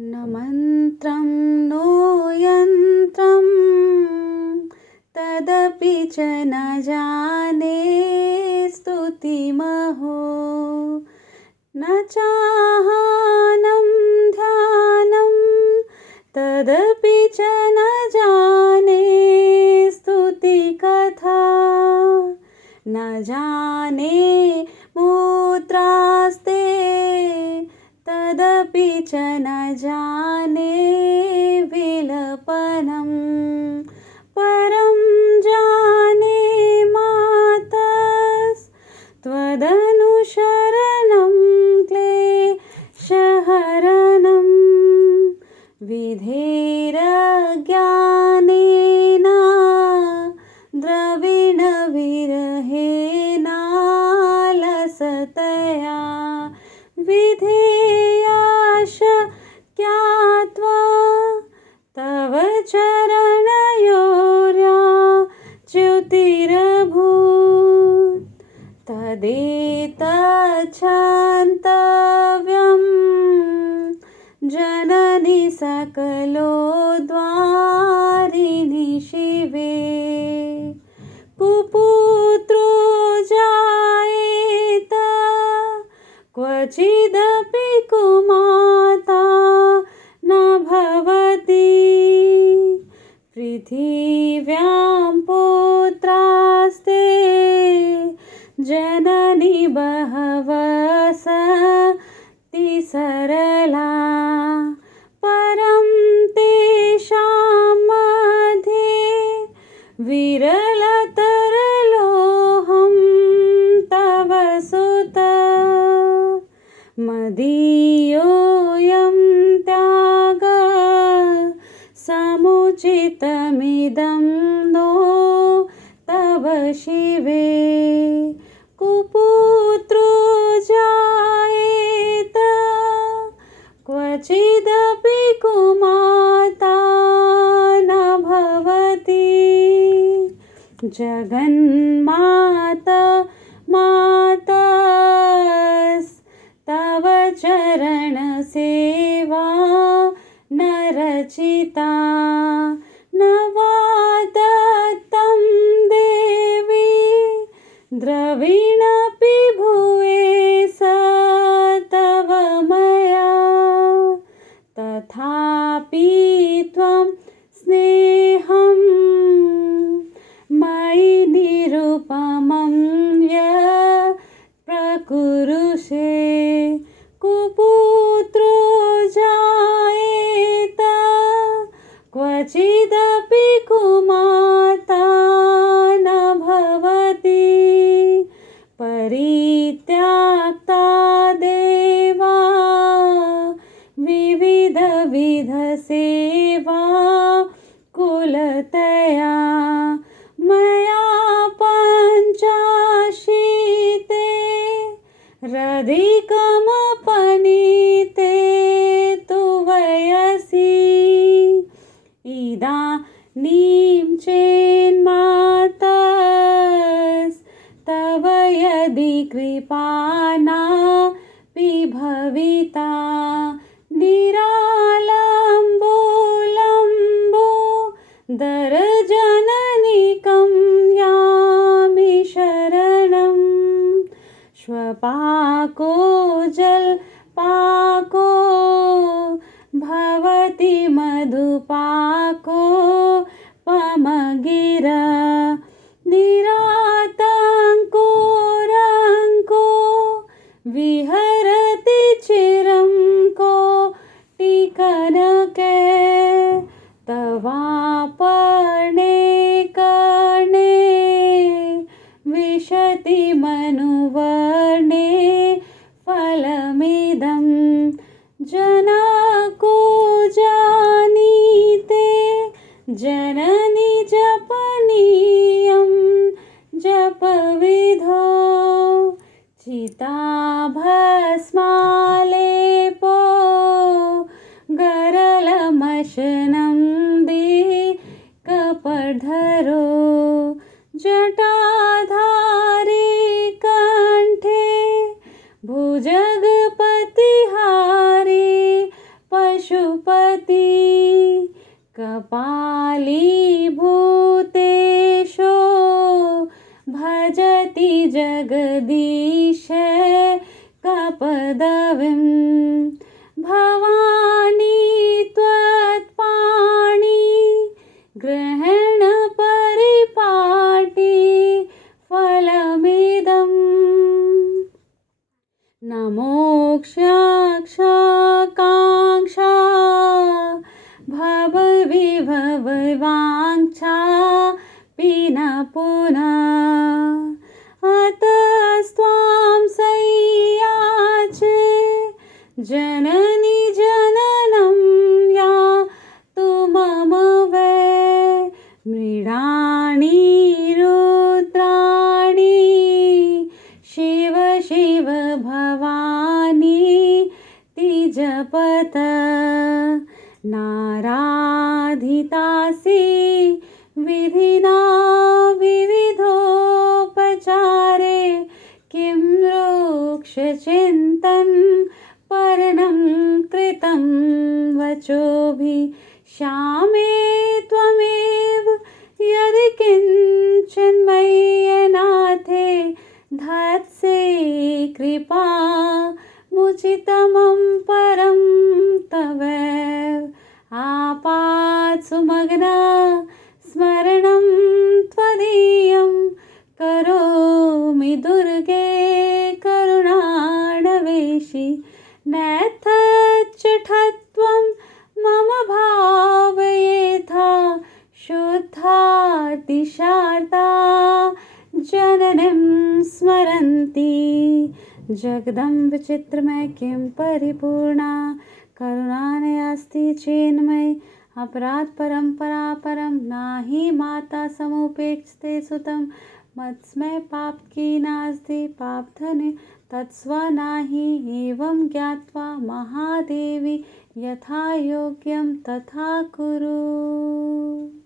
न मन्त्रं नो यन्त्रं तदपि च न जाने स्तुतिमहो न चाहानं ध्यानं तदपि च न जाने स्तुतिकथा न जाने मुद्रास्ते तदपि च न जाने विलपनं परं जाने मातस्त्वदनुशरणं क्लेशहरणं विधेरज्ञानेन द्रविणविरहेणालसतया विधेयाशक्यात्वा तव चरणयोर्याच्युतिरभूत् तदेतच्छन्तव्यं जननि सकलोद्वारिणि शिवे कुपुत्रो जायेत क्वचिदपि कुमाता न भवति पृथिव्यां पुत्रास्ते जननि बहवः सन्ति सरला परं तेषां मध्ये विरलतरलोऽहं तव सुत मदीयोऽयं त्यागः समुचितमिदं नो तव शिवे कुपुत्रो जायेत क्वचिदपि कुमाता न भवति जगन्माता मातस्तव चरणसेवा न रचिता न वा दत्तं देवी द्रविणपि भुवे स तव मया तथापि त्वं स्नेहं मयि निरुपमं यत् प्रकुरुषे कुपुत्रो जायेत क्वचिदपि कुमाता न भवति परित्यक्ता देवा विविधविधसेवा कुलतया मया पञ्चाशीते रधिकमपनीते तु वयसि इदानीं चेन्मातस्तव यदि कृपा नापि भविता निरालम्बो दरजननिकं यामि शरणं श्वपाको जलपाको भवति मधुपाको पमगिरा निरातङ्को रङ्को विहरति चिरं कोटिकनके तवापर्णे कर्णे विशति मनुवर्णे फलमिदं जनको जानीते जननि जपनीयं जपविधो चिताभस्मालेपो गरलमशनं कपर्धरो जटाधारी कंठे भुजगपतिहारी पशुपति कपालीभूतेशो भजति जगदीश कपदविं भवानी त्वत्पाणि ग्रहण परिपाटी फलमिदम् न मोक्षाकाङ्क्षा भवविभववाञ्छा न पुनः अतस्त्वां सय्याचे जननी जननं यातु मम वै मृडानि रुद्राणि शिव शिव भवानी तिजपत नाराधितासि विधिना विविधोपचारे किं रोक्षचिन्तन पर्णं कृतं वचोभिः श्यामे त्वमेव यदि किञ्चिन्मय्यनाथे धत्से कृपा मुचितमं परं तवैव आपात्सुमग्ना स्मरणं त्वदीयं करोमि दुर्गे करुणाणवेशि नैतच्चठत्वं मम भावयेथा शुद्धातिशार्दा जननीं स्मरन्ति जगदम्ब चित्रमय किं परिपूर्णा करुणामयास्ति चेन्मयी अपराध परंपरा परम नाही माता समुपेक्षते सुतं मत्स्मय पाप की नास्ति पाप धने तत्स्व नाही एवं ज्ञात्वा महादेवी यथा योग्यं तथा कुरु।